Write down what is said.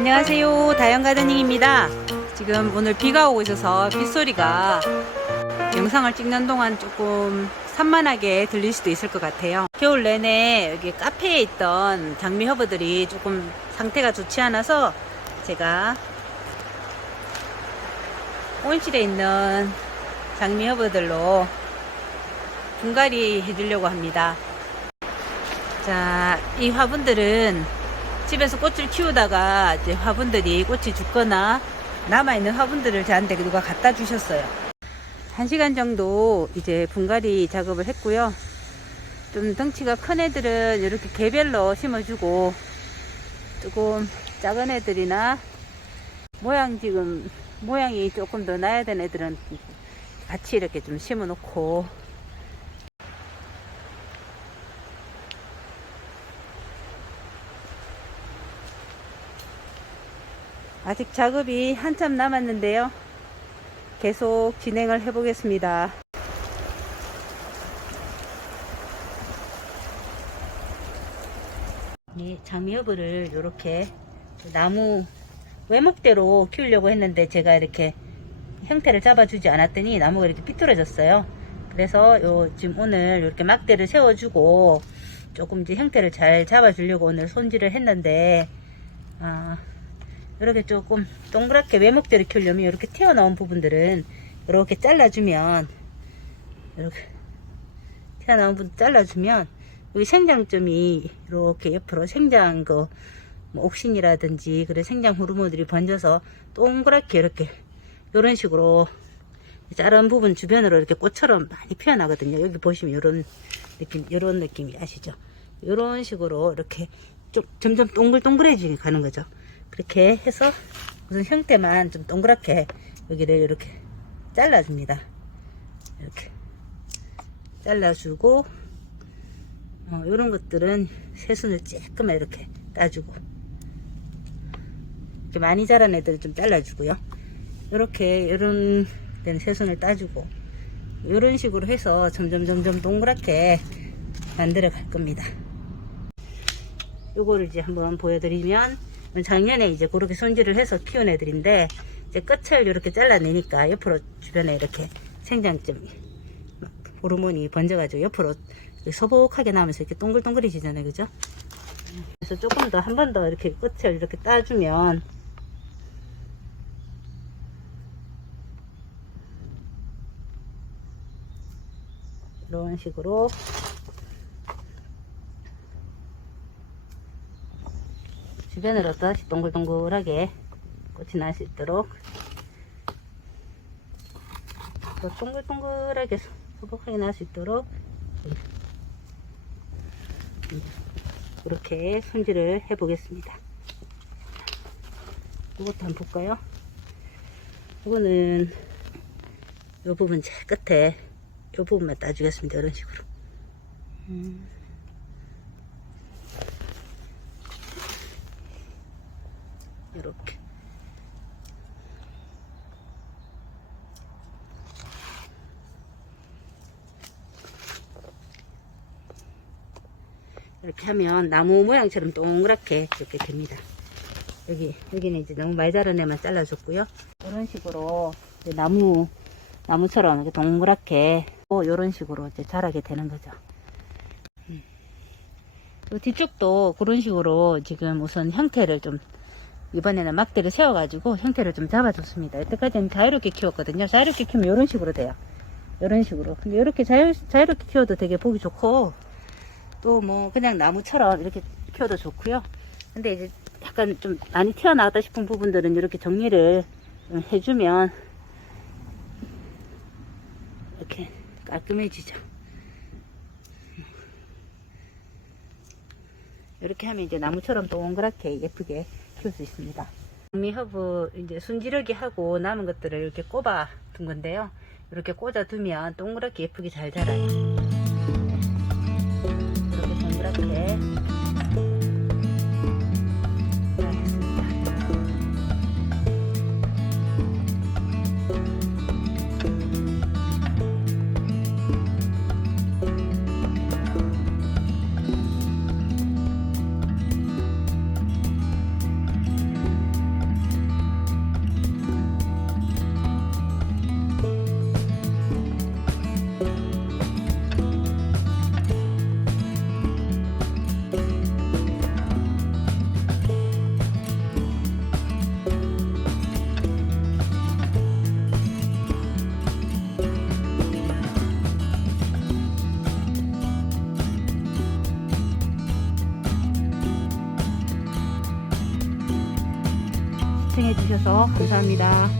안녕하세요. 다영가드닝입니다. 지금 오늘 비가 오고 있어서 빗소리가 영상을 찍는 동안 조금 산만하게 들릴 수도 있을 것 같아요. 겨울 내내 여기 카페에 있던 장미 허브들이 조금 상태가 좋지 않아서 제가 온실에 있는 장미 허브들로 분갈이 해주려고 합니다. 자, 이 화분들은 집에서 꽃을 키우다가 이제 화분들이 꽃이 죽거나 남아있는 화분들을 저한테 누가 갖다 주셨어요. 한 시간 정도 이제 분갈이 작업을 했고요. 좀 덩치가 큰 애들은 이렇게 개별로 심어주고 조금 작은 애들이나 모양 지금 모양이 조금 더 나야 되는 애들은 같이 이렇게 좀 심어 놓고 아직 작업이 한참 남았는데요. 계속 진행을 해 보겠습니다. 이 장미여부를 이렇게 나무 외목대로 키우려고 했는데 제가 이렇게 형태를 잡아주지 않았더니 나무가 이렇게 삐뚤어졌어요. 그래서 요 지금 오늘 이렇게 막대를 세워주고 조금 이제 형태를 잘 잡아주려고 오늘 손질을 했는데 아, 이렇게 조금 동그랗게 외목대로 키우려면 이렇게 튀어나온 부분들은 이렇게 잘라주면 이렇게 튀어나온 부분 잘라주면 여기 생장점이 이렇게 옆으로 생장 그 뭐 옥신이라든지 그래 생장 호르몬들이 번져서 동그랗게 이렇게 이런 식으로 자른 부분 주변으로 이렇게 꽃처럼 많이 피어나거든요. 여기 보시면 이런 느낌, 이런 느낌이 아시죠? 이런 식으로 이렇게 좀 점점 동글동글해지게 가는 거죠. 그렇게 해서 우선 형태만 좀 동그랗게 여기를 이렇게 잘라줍니다. 이렇게 잘라주고 어, 이런 것들은 새순을 쬐끔만 이렇게 따주고 이렇게 많이 자란 애들을 좀 잘라주고요. 이렇게 이런 데는 새순을 따주고 이런 식으로 해서 점점 점점 동그랗게 만들어 갈 겁니다. 요거를 이제 한번 보여드리면 작년에 이제 그렇게 손질을 해서 키운 애들인데 이제 끝을 이렇게 잘라내니까 옆으로 주변에 이렇게 생장점이 막 호르몬이 번져가지고 옆으로 소복하게 나면서 이렇게 동글동글해지잖아요, 그죠? 그래서 조금 더 한 번 더 이렇게 끝을 이렇게 따주면 이런 식으로 주변으로 다시 동글동글하게 꽃이 날 수 있도록 또 동글동글하게 소복하게 날 수 있도록 이렇게 손질을 해 보겠습니다. 이것도 한번 볼까요? 이거는 이 부분 제 끝에 이 부분만 따주겠습니다 이런 식으로. 음. 이렇게 이렇게 하면 나무 모양처럼 동그랗게 이렇게 됩니다. 여기 여기는 이제 너무 많이 자란 애만 잘라줬고요. 이런 식으로 나무 나무처럼 이렇게 동그랗게 이런 식으로 이제 자라게 되는 거죠. 음. 그 뒤쪽도 그런 식으로 지금 우선 형태를 좀 이번에는 막대를 세워가지고 형태를 좀 잡아줬습니다. 여태까지는 자유롭게 키웠거든요. 자유롭게 키우면 이런 식으로 돼요. 이런 식으로. 근데 이렇게 자유, 자유롭게 키워도 되게 보기 좋고, 또 뭐 그냥 나무처럼 이렇게 키워도 좋고요. 근데 이제 약간 좀 많이 튀어나왔다 싶은 부분들은 이렇게 정리를 좀 해주면 이렇게 깔끔해지죠. 이렇게 하면 이제 나무처럼 동그랗게 예쁘게 키울 수 있습니다. 장미허브 이제 순지르기 하고 남은 것들을 이렇게 꼽아 둔 건데요. 이렇게 꽂아 두면 동그랗게 예쁘게 잘 자라요. 시청해 주셔서 감사합니다.